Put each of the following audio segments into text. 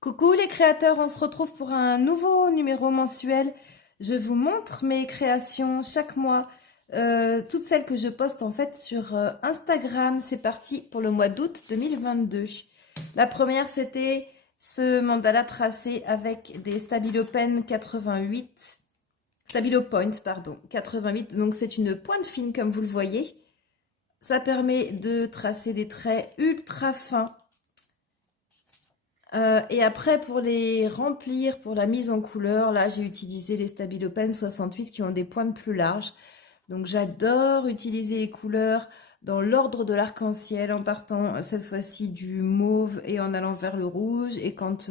Coucou les créateurs, on se retrouve pour un nouveau numéro mensuel. Je vous montre mes créations chaque mois, toutes celles que je poste en fait sur Instagram. C'est parti pour le mois d'août 2022. La première, c'était ce mandala tracé avec des Stabilo Pen 88, Stabilo Point, pardon, 88. Donc c'est une pointe fine comme vous le voyez. Ça permet de tracer des traits ultra fins. Et après, pour les remplir, pour la mise en couleur, là, j'ai utilisé les Stabilo Pen 68 qui ont des pointes plus larges. Donc, j'adore utiliser les couleurs dans l'ordre de l'arc-en-ciel en partant cette fois-ci du mauve et en allant vers le rouge. Et quand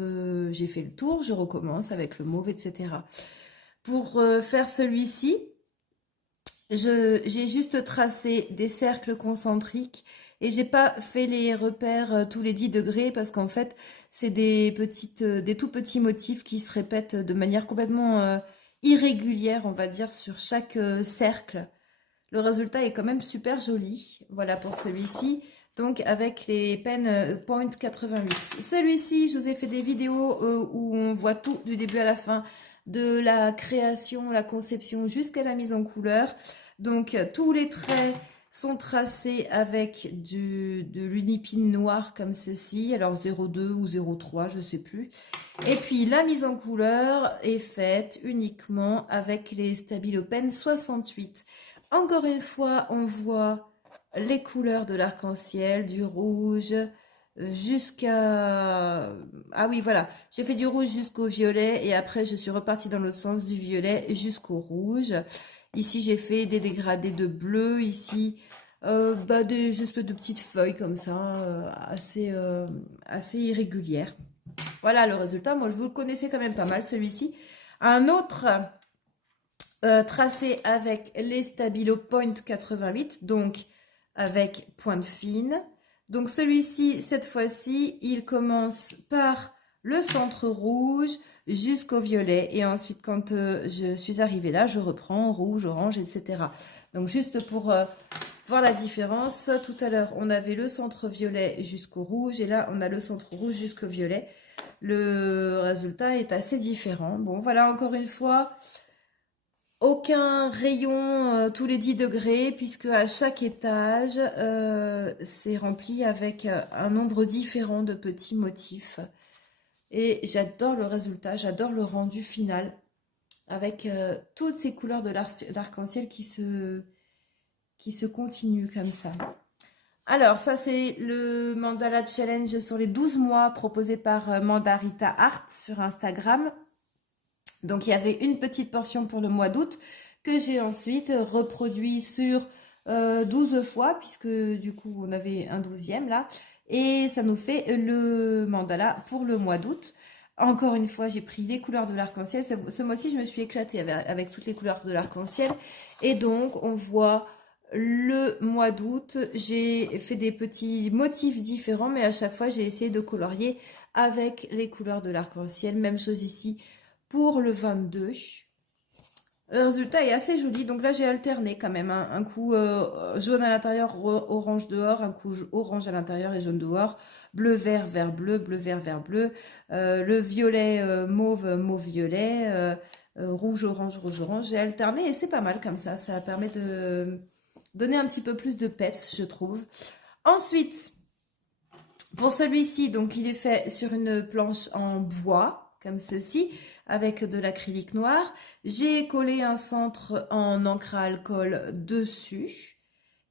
j'ai fait le tour, je recommence avec le mauve, etc. Pour faire celui-ci, j'ai juste tracé des cercles concentriques et j'ai pas fait les repères tous les 10 degrés parce qu'en fait, c'est des tout petits motifs qui se répètent de manière complètement irrégulière, on va dire, sur chaque cercle. Le résultat est quand même super joli. Voilà pour celui-ci. Donc avec les Pen Point 88. Celui-ci, je vous ai fait des vidéos où on voit tout du début à la fin, de la création, la conception jusqu'à la mise en couleur. Donc tous les traits sont tracés avec de l'unipine noir comme ceci, alors 02 ou 03, je ne sais plus. Et puis la mise en couleur est faite uniquement avec les Stabilo Pen 68. Encore une fois, on voit les couleurs de l'arc-en-ciel, du rouge jusqu'à... Ah oui, voilà, j'ai fait du rouge jusqu'au violet et après je suis repartie dans l'autre sens du violet jusqu'au rouge. Ici, j'ai fait des dégradés de bleu, ici, des espèces de petites feuilles comme ça, assez irrégulières. Voilà le résultat, moi vous le connaissez quand même pas mal celui-ci. Un autre tracé avec les Stabilo Point 88, donc avec pointe fine. Donc celui-ci, cette fois-ci, il commence par le centre rouge jusqu'au violet. Et ensuite, quand je suis arrivée là, je reprends rouge, orange, etc. Donc juste pour voir la différence, tout à l'heure, on avait le centre violet jusqu'au rouge. Et là, on a le centre rouge jusqu'au violet. Le résultat est assez différent. Bon, voilà, encore une fois... Aucun rayon tous les 10 degrés, puisque à chaque étage, c'est rempli avec un nombre différent de petits motifs. Et j'adore le résultat, j'adore le rendu final, avec toutes ces couleurs de l'arc-en-ciel qui se continuent comme ça. Alors, ça, c'est le Mandala Challenge sur les 12 mois proposé par Mandarita Art sur Instagram. Donc, il y avait une petite portion pour le mois d'août que j'ai ensuite reproduit sur 12 fois, puisque du coup, on avait un 12e là. Et ça nous fait le mandala pour le mois d'août. Encore une fois, j'ai pris les couleurs de l'arc-en-ciel. Ce mois-ci, je me suis éclatée avec toutes les couleurs de l'arc-en-ciel. Et donc, on voit le mois d'août, j'ai fait des petits motifs différents, mais à chaque fois, j'ai essayé de colorier avec les couleurs de l'arc-en-ciel. Même chose ici pour le 22. Le résultat est assez joli. Donc là, j'ai alterné quand même, hein. Un coup jaune à l'intérieur, orange dehors. Un coup orange à l'intérieur et jaune dehors. Bleu, vert, vert, bleu. Bleu, vert, vert, bleu. Le violet, mauve, mauve, violet. Rouge, orange, rouge, orange. J'ai alterné et c'est pas mal comme ça. Ça permet de donner un petit peu plus de peps, je trouve. Ensuite, pour celui-ci, donc il est fait sur une planche en bois comme ceci, avec de l'acrylique noir. J'ai collé un centre en encre à alcool dessus.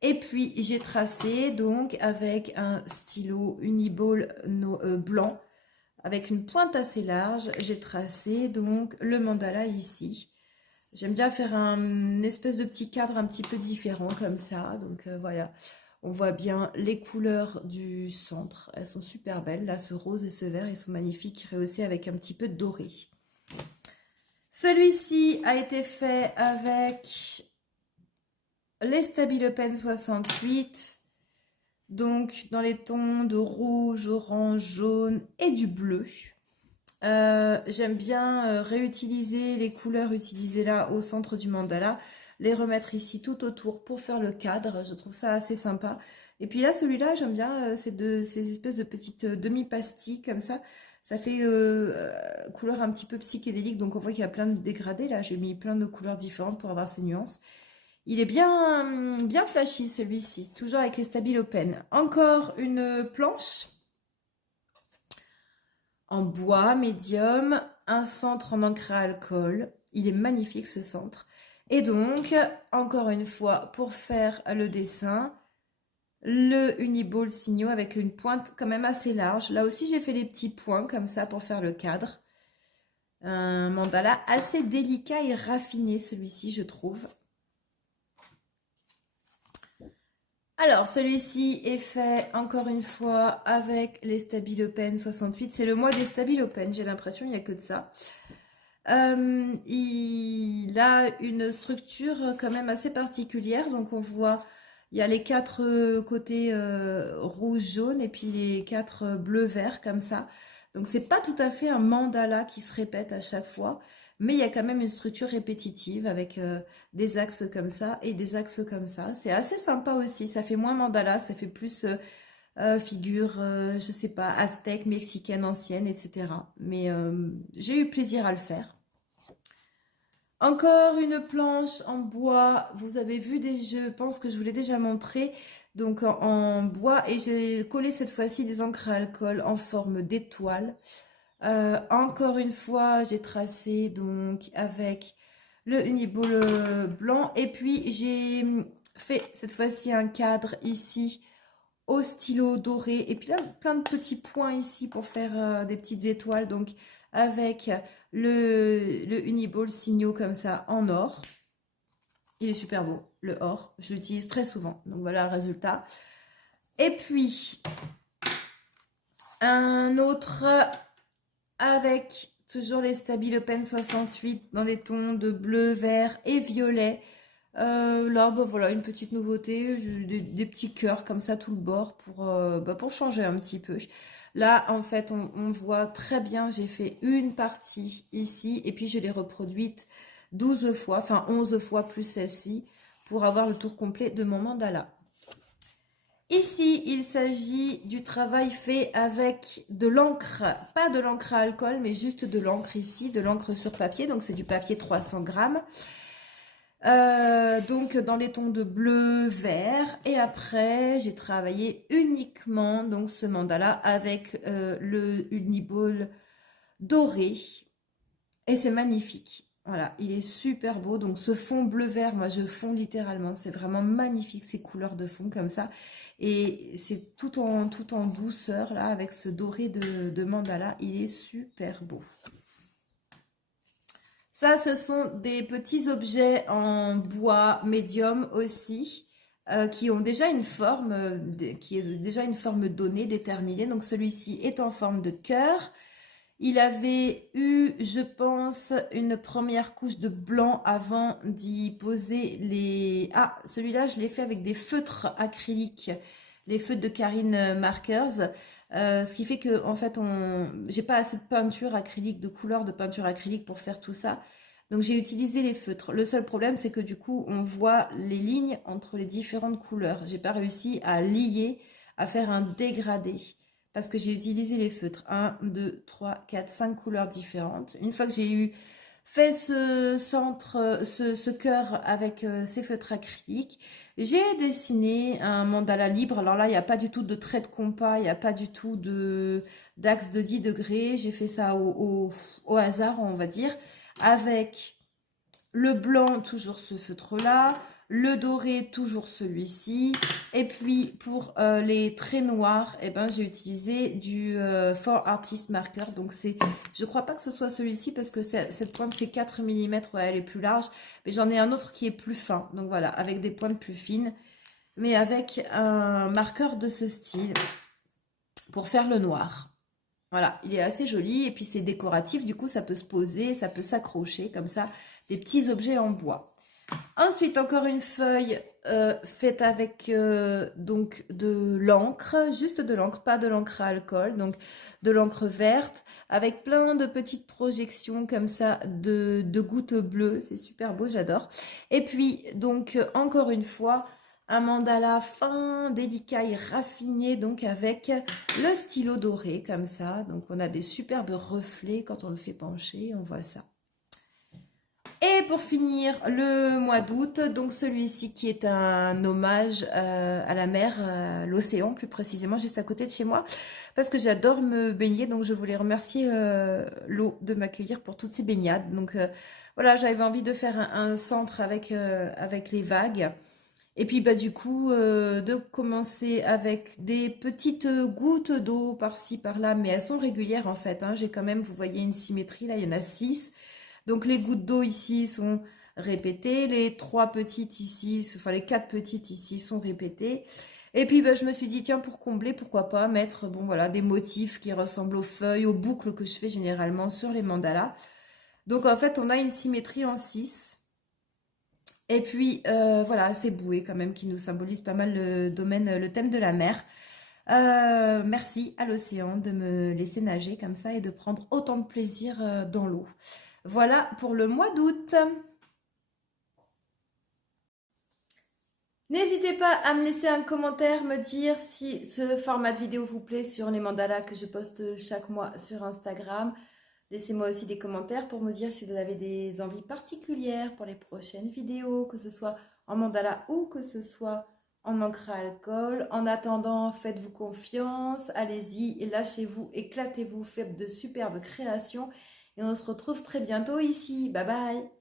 Et puis, j'ai tracé donc avec un stylo Uniball blanc, avec une pointe assez large. J'ai tracé donc le mandala ici. J'aime bien faire une espèce de petit cadre un petit peu différent comme ça. Donc voilà. On voit bien les couleurs du centre. Elles sont super belles. Là, ce rose et ce vert, ils sont magnifiques, rehaussés avec un petit peu de doré. Celui-ci a été fait avec les Stabilo Pen 68. Donc, dans les tons de rouge, orange, jaune et du bleu. J'aime bien réutiliser les couleurs utilisées là au centre du mandala, les remettre ici tout autour pour faire le cadre. Je trouve ça assez sympa. Et puis là, celui-là, j'aime bien, c'est de ces espèces de petites demi-pastilles comme ça. Ça fait couleur un petit peu psychédélique, donc on voit qu'il y a plein de dégradés. Là, j'ai mis plein de couleurs différentes pour avoir ces nuances. Il est bien flashy celui-ci, toujours avec les Stabilo Pen. Encore une planche en bois médium, un centre en encre à alcool. Il est magnifique ce centre. Et donc, encore une fois, pour faire le dessin, le Uniball Signo avec une pointe quand même assez large. Là aussi, j'ai fait des petits points comme ça pour faire le cadre. Un mandala assez délicat et raffiné celui-ci, je trouve. Alors, celui-ci est fait, encore une fois, avec les Stabilo Pen 68. C'est le mois des Stabilo Pen, j'ai l'impression, il n'y a que de ça. Il a une structure quand même assez particulière. Donc, on voit, il y a les 4 côtés rouge-jaune et puis les 4 bleu-vert comme ça. Donc, c'est pas tout à fait un mandala qui se répète à chaque fois. Mais il y a quand même une structure répétitive avec des axes comme ça et des axes comme ça. C'est assez sympa aussi. Ça fait moins mandala, ça fait plus figure, je sais pas, aztèque, mexicaine, ancienne, etc. Mais j'ai eu plaisir à le faire. Encore une planche en bois. Vous avez vu, je pense que je vous l'ai déjà montré. Donc en bois et j'ai collé cette fois-ci des encres à alcool en forme d'étoile. Encore une fois, j'ai tracé donc avec le Uniball blanc et puis j'ai fait cette fois-ci un cadre ici au stylo doré et puis là plein de petits points ici pour faire des petites étoiles donc avec le Uniball Signo comme ça en or. Il est super beau, le or, je l'utilise très souvent, donc voilà le résultat. Et puis un autre avec toujours les Stabilo Pen 68 dans les tons de bleu, vert et violet. Là, bah, voilà, une petite nouveauté, des petits cœurs comme ça tout le bord pour changer un petit peu. Là, en fait, on voit très bien, j'ai fait une partie ici et puis je l'ai reproduite 12 fois, enfin 11 fois plus celle-ci pour avoir le tour complet de mon mandala. Ici, il s'agit du travail fait avec de l'encre, pas de l'encre à alcool, mais juste de l'encre ici, de l'encre sur papier, donc c'est du papier 300 grammes. Donc dans les tons de bleu, vert, et après j'ai travaillé uniquement donc ce mandala avec le Uniball doré, et c'est magnifique. Voilà, il est super beau. Donc ce fond bleu-vert, moi je fonds littéralement. C'est vraiment magnifique ces couleurs de fond comme ça. Et c'est tout en douceur là avec ce doré de mandala. Il est super beau. Ça, ce sont des petits objets en bois médium aussi. Qui ont déjà une forme, qui est déjà une forme donnée, déterminée. Donc celui-ci est en forme de cœur. Il avait eu, je pense, une première couche de blanc avant d'y poser les... Ah, celui-là, je l'ai fait avec des feutres acryliques, les feutres de Karine Markers. Ce qui fait que, en fait, j'ai pas assez de peinture acrylique, de couleur de peinture acrylique pour faire tout ça. Donc, j'ai utilisé les feutres. Le seul problème, c'est que du coup, on voit les lignes entre les différentes couleurs. J'ai pas réussi à lier, à faire un dégradé parce que j'ai utilisé les feutres. 1, 2, 3, 4, 5 couleurs différentes. Une fois que j'ai fait ce cœur avec ces feutres acryliques, j'ai dessiné un mandala libre. Alors là, il n'y a pas du tout de trait de compas, il n'y a pas du tout d'axe de 10 degrés. J'ai fait ça au hasard, on va dire, avec le blanc, toujours ce feutre-là, le doré, toujours celui-ci. Et puis, pour les traits noirs, eh ben, j'ai utilisé du For Artist Marker. Donc, je crois pas que ce soit celui-ci parce que cette pointe fait 4 mm. Ouais, elle est plus large. Mais j'en ai un autre qui est plus fin. Donc, voilà, avec des pointes plus fines. Mais avec un marqueur de ce style pour faire le noir. Voilà, il est assez joli. Et puis, c'est décoratif. Du coup, ça peut se poser, ça peut s'accrocher comme ça. Des petits objets en bois. Ensuite, encore une feuille faite avec donc de l'encre, juste de l'encre, pas de l'encre à alcool, donc de l'encre verte, avec plein de petites projections comme ça de gouttes bleues. C'est super beau, j'adore. Et puis, donc, encore une fois, un mandala fin, délicat et raffiné, donc avec le stylo doré comme ça. Donc on a des superbes reflets quand on le fait pencher, on voit ça. Et pour finir, le mois d'août, donc celui-ci qui est un hommage à la mer, l'océan plus précisément, juste à côté de chez moi, parce que j'adore me baigner, donc je voulais remercier l'eau de m'accueillir pour toutes ces baignades. Donc voilà, j'avais envie de faire un centre avec les vagues. Et puis bah du coup, de commencer avec des petites gouttes d'eau par-ci, par-là, mais elles sont régulières en fait, hein. J'ai quand même, vous voyez une symétrie, là il y en a 6. Donc les gouttes d'eau ici sont répétées, les 3 petites ici, enfin les 4 petites ici sont répétées. Et puis bah, je me suis dit, tiens, pour combler, pourquoi pas mettre bon, voilà, des motifs qui ressemblent aux feuilles, aux boucles que je fais généralement sur les mandalas. Donc en fait, on a une symétrie en 6. Et puis voilà, ces bouées quand même qui nous symbolisent pas mal le domaine, le thème de la mer. Merci à l'océan de me laisser nager comme ça et de prendre autant de plaisir dans l'eau. Voilà pour le mois d'août. N'hésitez pas à me laisser un commentaire, me dire si ce format de vidéo vous plaît sur les mandalas que je poste chaque mois sur Instagram. Laissez-moi aussi des commentaires pour me dire si vous avez des envies particulières pour les prochaines vidéos, que ce soit en mandala ou que ce soit en encre à alcool. En attendant, faites-vous confiance, allez-y, lâchez-vous, éclatez-vous, faites de superbes créations et on se retrouve très bientôt ici. Bye bye!